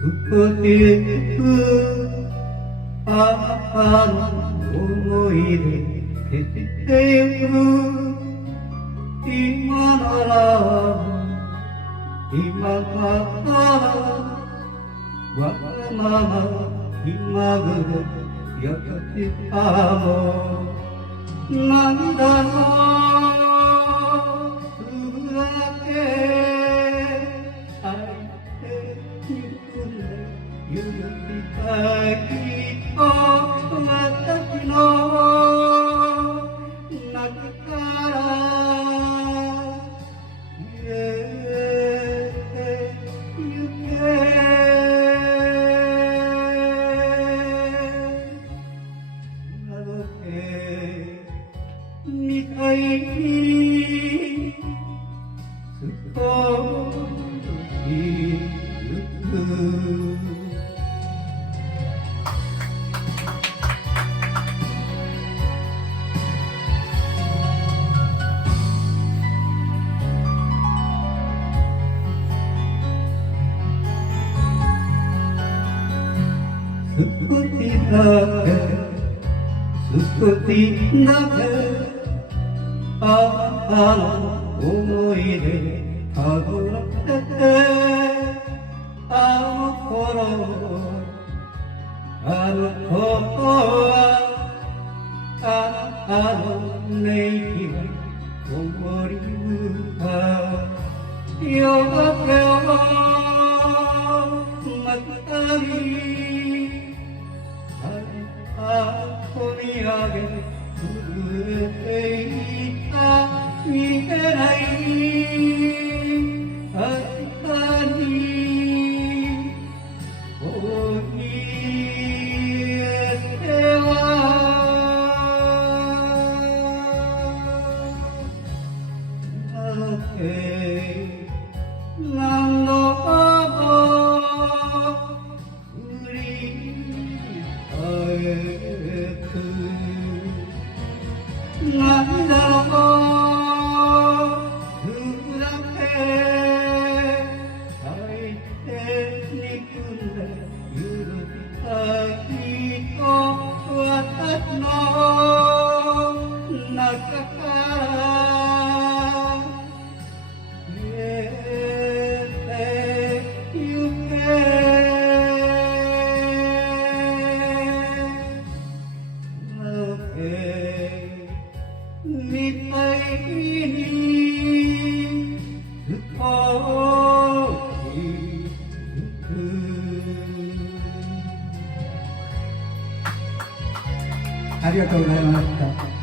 ふてく母の思い出消してゆく今なら今からわがまま今ぐらいやってたも涙の粒だけ咲いてゆくんで許したいと私の中から消えてゆけみたいに少しずつ少しだけ少しだけあなたの思い出たどっててあの頃はあなたの寝息が子守歌夜明けを待ったり込み上げ震えていた見えない明日に教えてはなぜ何度も振り返って涙の粒だけ咲いて憎んで許したいと私の中から消えてゆけみたいに少しずつありがとうございました。